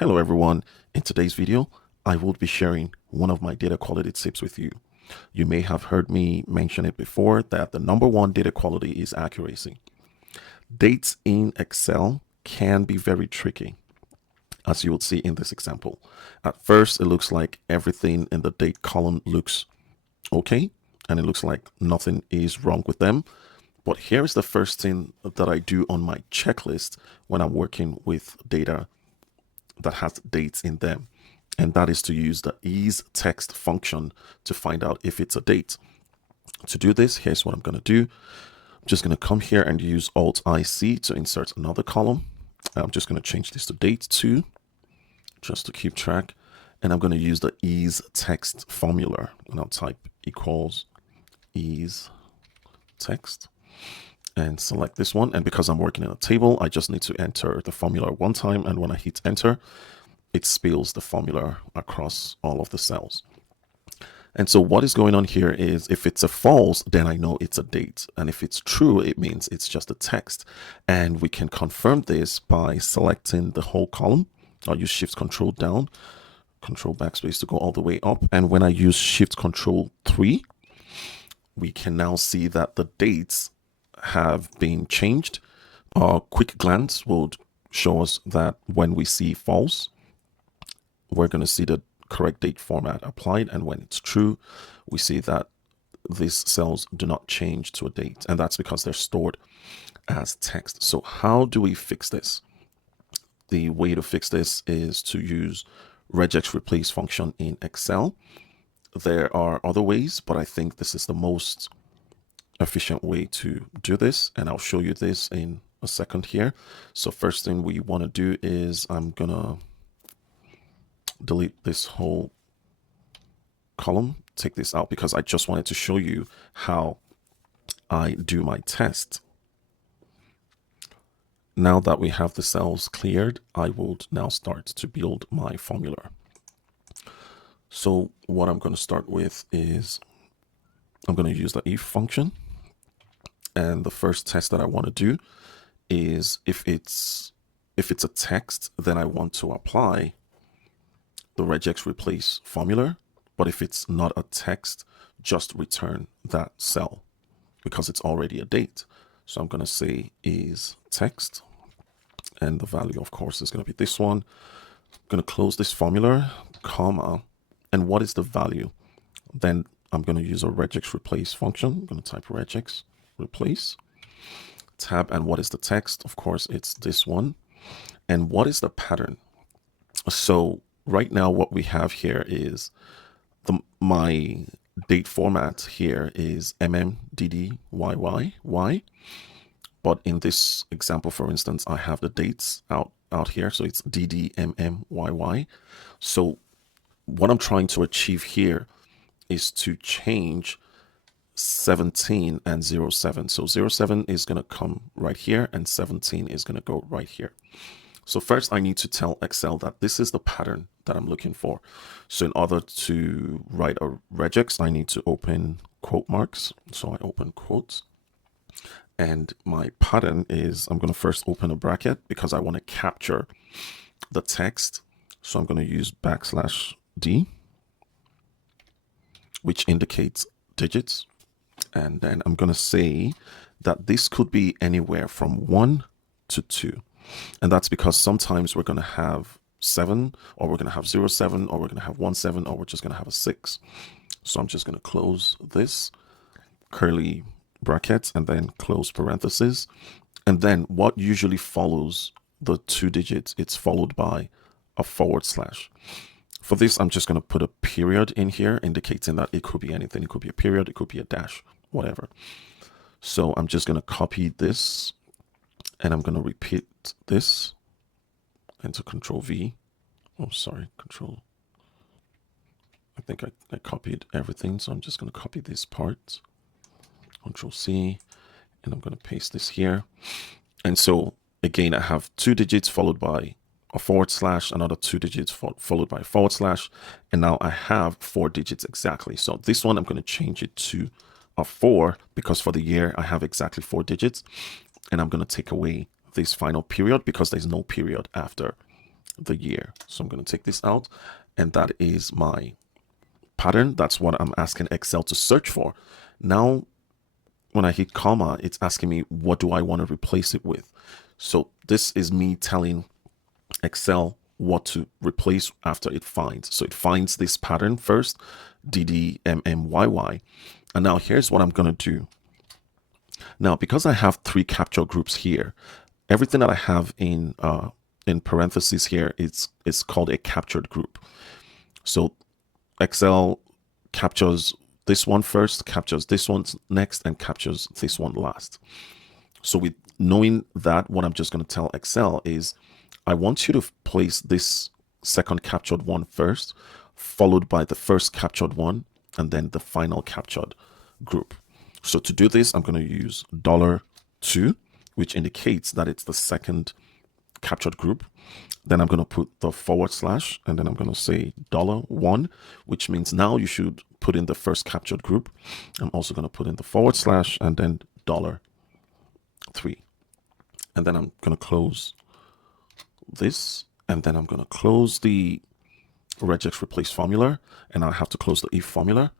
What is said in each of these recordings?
Hello everyone, in today's video I will be sharing one of my data quality tips with you. You may have heard me mention it before that the number one data quality is accuracy. Dates in Excel can be very tricky, as you will see in this example. At first it looks like everything in the date column looks okay, and it looks like nothing is wrong with them. But here's the first thing that I do on my checklist when I'm working with data that has dates in them, and that is to use the ISTEXT function to find out if it's a date. To do this, here's what I'm going to do. I'm just going to come here and use Alt-IC to insert another column. I'm just going to change this to date 2 just to keep track, and I'm going to use the ISTEXT formula, and I'll type equals ISTEXT and select this one. And because I'm working in a table, I just need to enter the formula one time, and when I hit enter, it spills the formula across all of the cells. And so what is going on here is, if it's a false, then I know it's a date, and if it's true, it means it's just a text. And we can confirm this by selecting the whole column. I'll use Shift Control down, Control backspace to go all the way up, and when I use Shift Control 3, we can now see that the dates have been changed. A quick glance will show us that when we see false, we're going to see the correct date format applied, and when it's true, we see that these cells do not change to a date, and that's because they're stored as text. So how do we fix this? The way to fix this is to use regex replace function in Excel. There are other ways, but I think this is the most efficient way to do this, and I'll show you this in a second here. So first thing we want to do is I'm gonna delete this whole column, take this out, because I just wanted to show you how I do my test. Now that we have the cells cleared, I will now start to build my formula. So what I'm going to start with is I'm going to use the if function. And the first test that I want to do is if it's a text, then I want to apply the regex replace formula. But if it's not a text, just return that cell because it's already a date. So I'm going to say is text, and the value, of course, is going to be this one. I'm going to close this formula, comma, and what is the value? Then I'm going to use a regex replace function. I'm going to type regex replace tab, and what is the text? Of course, it's this one. And what is the pattern? So right now what we have here is my date format here is MMDDYYY, but in this example, for instance, I have the dates out here, so it's DDMMYY. So what I'm trying to achieve here is to change 17 and 07. So 07 is going to come right here, and 17 is going to go right here. So first I need to tell Excel that this is the pattern that I'm looking for. So in order to write a regex, I need to open quote marks. So I open quotes, and my pattern is I'm going to first open a bracket because I want to capture the text. So I'm going to use \D, which indicates digits. And then I'm going to say that this could be anywhere from 1 to 2. And that's because sometimes we're going to have 7, or we're going to have 07, or we're going to have 17, or we're just going to have a 6. So I'm just going to close this curly brackets and then close parentheses. And then what usually follows the 2 digits, it's followed by a /. For this, I'm just going to put a period in here, indicating that it could be anything. It could be a period, it could be a dash, whatever. So I'm just going to copy this, and I'm going to repeat this into Control V. Oh, sorry, Control. I think I copied everything, so I'm just going to copy this part. Control C, and I'm going to paste this here. And so again, I have 2 digits followed by a /, another 2 digits followed by a /, and now I have 4 digits exactly. So this one I'm going to change it to a 4 because for the year I have exactly 4 digits, and I'm going to take away this final period because there's no period after the year. So I'm going to take this out, and that is my pattern. That's what I'm asking Excel to search for. Now, when I hit comma, it's asking me, what do I want to replace it with? So this is me telling Excel what to replace after it finds. So it finds this pattern first, DDMMYY. And now here's what I'm going to do. Now, because I have 3 capture groups here, everything that I have in parentheses here is called a captured group. So Excel captures this one first, captures this one next, and captures this one last. So with knowing that, what I'm just going to tell Excel is, I want you to place this second captured one first, followed by the first captured one, and then the final captured group. So to do this, I'm going to use $2, which indicates that it's the second captured group. Then I'm going to put the /, and then I'm going to say $1, which means now you should put in the first captured group. I'm also going to put in the / and then $3. And then I'm going to close this, and then I'm going to close the regex replace formula, and I have to close the if formula.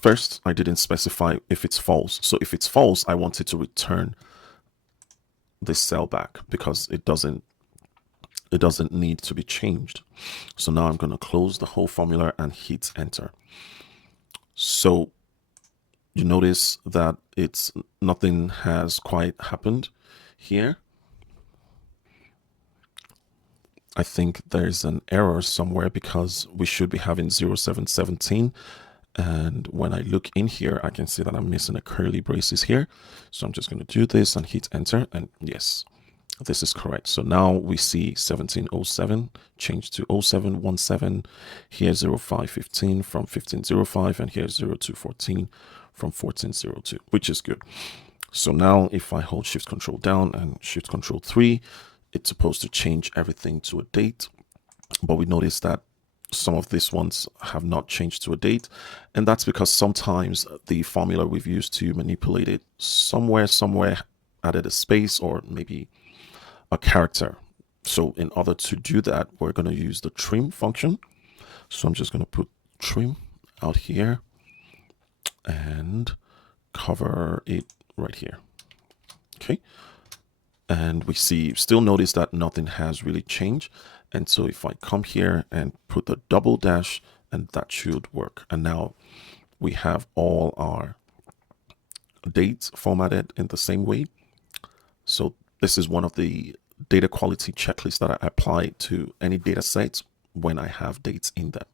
First, I didn't specify if it's false. So if it's false, I want it to return this cell back because it doesn't need to be changed. So now I'm going to close the whole formula and hit enter. So you notice that nothing has quite happened here. I think there's an error somewhere because we should be having 0717. And when I look in here, I can see that I'm missing a curly braces here. So I'm just going to do this and hit enter. And yes, this is correct. So now we see 1707 changed to 0717. Here's 0515 from 1505. And here's 0214 from 1402, which is good. So now if I hold Shift Control down and Shift Control 3, it's supposed to change everything to a date. But we notice that some of these ones have not changed to a date. And that's because sometimes the formula we've used to manipulate it somewhere added a space or maybe a character. So in order to do that, we're going to use the trim function. So I'm just going to put trim out here and cover it right here. Okay. And we still notice that nothing has really changed. And so if I come here and put the double dash, and that should work. And now we have all our dates formatted in the same way. So this is one of the data quality checklists that I apply to any data sets when I have dates in them.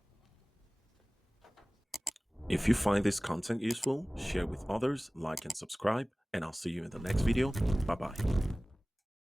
If you find this content useful, share with others, like and subscribe, and I'll see you in the next video. Bye-bye.